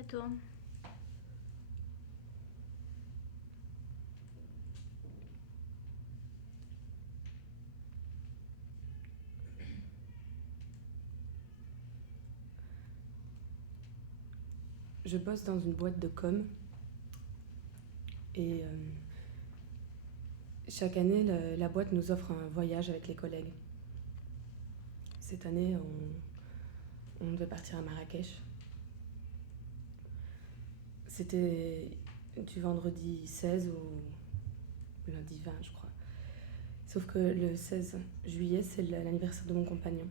Ça tourne. Je bosse dans une boîte de com et chaque année, la boîte nous offre un voyage avec les collègues. Cette année, on devait partir à Marrakech. C'était du vendredi 16 au lundi 20, je crois. Sauf que le 16 juillet, c'est l'anniversaire de mon compagnon.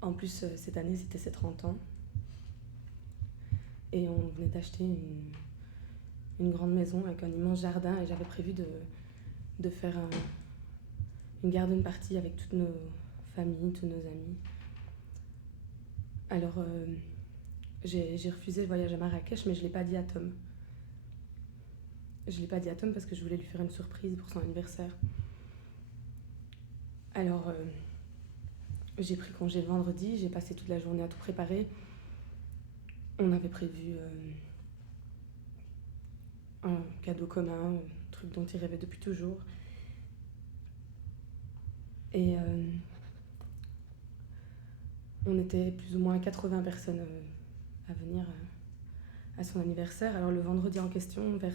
En plus, cette année, c'était ses 30 ans. Et on venait d'acheter une grande maison avec un immense jardin et j'avais prévu de faire une garden party avec toutes nos familles, tous nos amis. Alors, j'ai refusé le voyage à Marrakech, mais je ne l'ai pas dit à Tom. Je ne l'ai pas dit à Tom parce que je voulais lui faire une surprise pour son anniversaire. Alors, j'ai pris congé le vendredi, j'ai passé toute la journée à tout préparer. On avait prévu un cadeau commun, un truc dont il rêvait depuis toujours. Et on était plus ou moins 80 personnes à venir à son anniversaire. Alors le vendredi en question, vers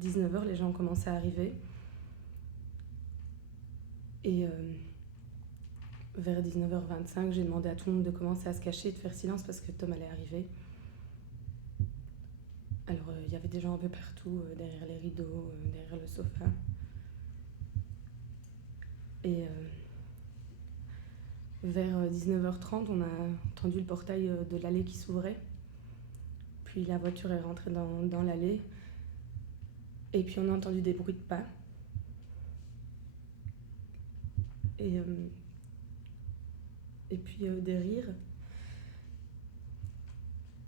19h, les gens ont commencé à arriver. Et vers 19h25, j'ai demandé à tout le monde de commencer à se cacher et de faire silence parce que Tom allait arriver. Alors il y avait des gens un peu partout, derrière les rideaux, derrière le sofa. Et vers 19h30, on a entendu le portail de l'allée qui s'ouvrait. Puis la voiture est rentrée dans l'allée. Et puis on a entendu des bruits de pas. Et puis des rires.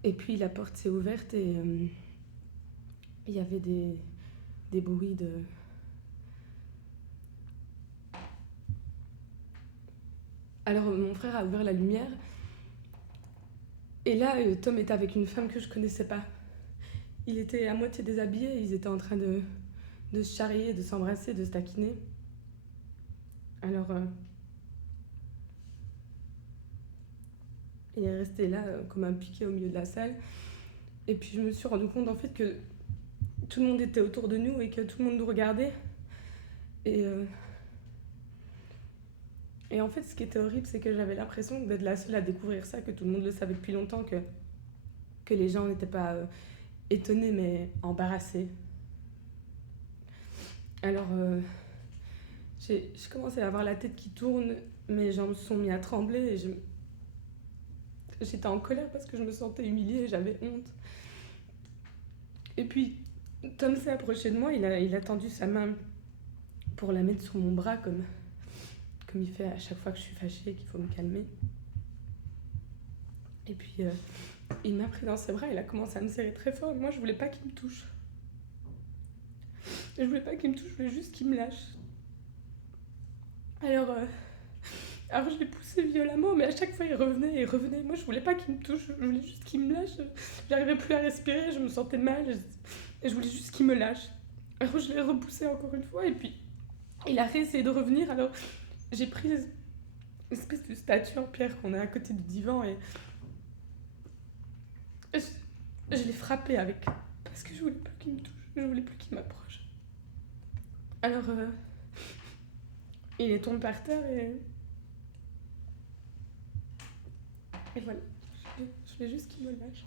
Et puis la porte s'est ouverte et il y avait des bruits de... Alors mon frère a ouvert la lumière. Et là, Tom était avec une femme que je connaissais pas. Il était à moitié déshabillé et ils étaient en train de se charrier, de s'embrasser, de se taquiner. Alors, il est resté là comme un piquet au milieu de la salle. Et puis je me suis rendu compte en fait que tout le monde était autour de nous et que tout le monde nous regardait. Et en fait, ce qui était horrible, c'est que j'avais l'impression d'être la seule à découvrir ça, que tout le monde le savait depuis longtemps, que les gens n'étaient pas étonnés mais embarrassés. Alors, j'ai commencé à avoir la tête qui tourne, mes jambes se sont mis à trembler et j'étais en colère parce que je me sentais humiliée et j'avais honte. Et puis, Tom s'est approché de moi, il a tendu sa main pour la mettre sur mon bras comme il fait à chaque fois que je suis fâchée et qu'il faut me calmer. Et puis, il m'a pris dans ses bras, il a commencé à me serrer très fort. Et moi, je voulais pas qu'il me touche. Je voulais pas qu'il me touche, je voulais juste qu'il me lâche. Alors je l'ai poussé violemment, mais à chaque fois, il revenait. Moi, je voulais pas qu'il me touche, je voulais juste qu'il me lâche. J'arrivais plus à respirer, je me sentais mal, et je voulais juste qu'il me lâche. Alors, je l'ai repoussé encore une fois, et puis, il a réessayé de revenir. Alors, j'ai pris l'espèce de statue en pierre qu'on a à côté du divan, et je l'ai frappé avec. Parce que je voulais pas qu'il me touche, je voulais plus qu'il m'approche. Alors, il est tombé par terre et voilà. Je voulais juste qu'il me lâche.